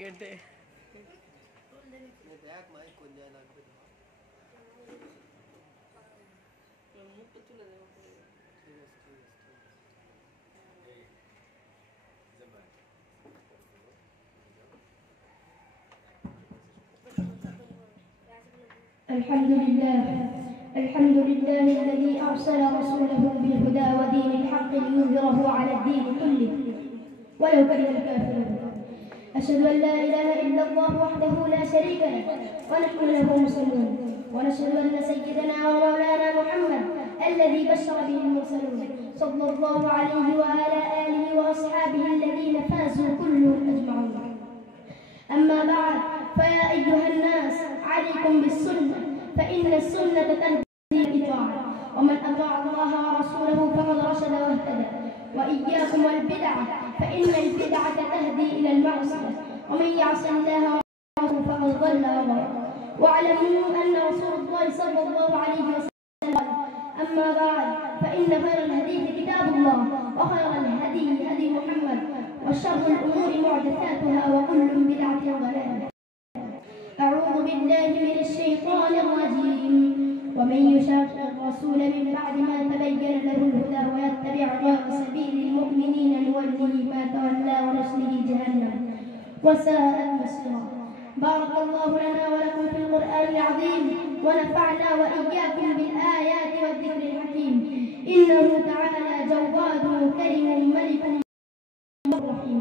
ಗೆಡ್ಡೆ الحمد لله الذي أرسل رسوله بالهدى ودين الحق ليظهره على الدين كله ولو كره الكافرون. أشهد أن لا إله إلا الله وحده لا شريك له ونحن له مسلمون، ونشهد أن سيدنا ومولانا محمد الذي بشر به المرسلون صلى الله عليه وعلى آله وأصحابه الذين فازوا كلهم أجمعون. أما بعد، فيا أيها الناس عليكم بالسنة، فإن السنة تهدي الإطاعة، ومن أطاع الله ورسوله فقد رشد واهتدى. وإياكم والبدعة، فإن البدعة تهدي إلى المعصية، ومن يعص الله ورسوله فقد ضل وضل. واعلموا أن رسول الله صلى الله عليه وسلم قال: أما بعد، فإن خير الحديث كتاب الله، وخير الهدي هدي محمد، وشر الأمور محدثاتها، وكل بدعة ضلالة. أعوذ بالله من الشيطان الرجيم. ومن يشاقق الرسول من بعد ما تبين له الهدى ويتبع غير سبيل المؤمنين نوله ما تولى ونصله جهنم وساءت مصيرا. بارك الله لنا ولكم في القرآن العظيم، ونفعنا وإياكم بالآيات والذكر الحكيم. إنه تعالى جواد كريم ملك رحيم.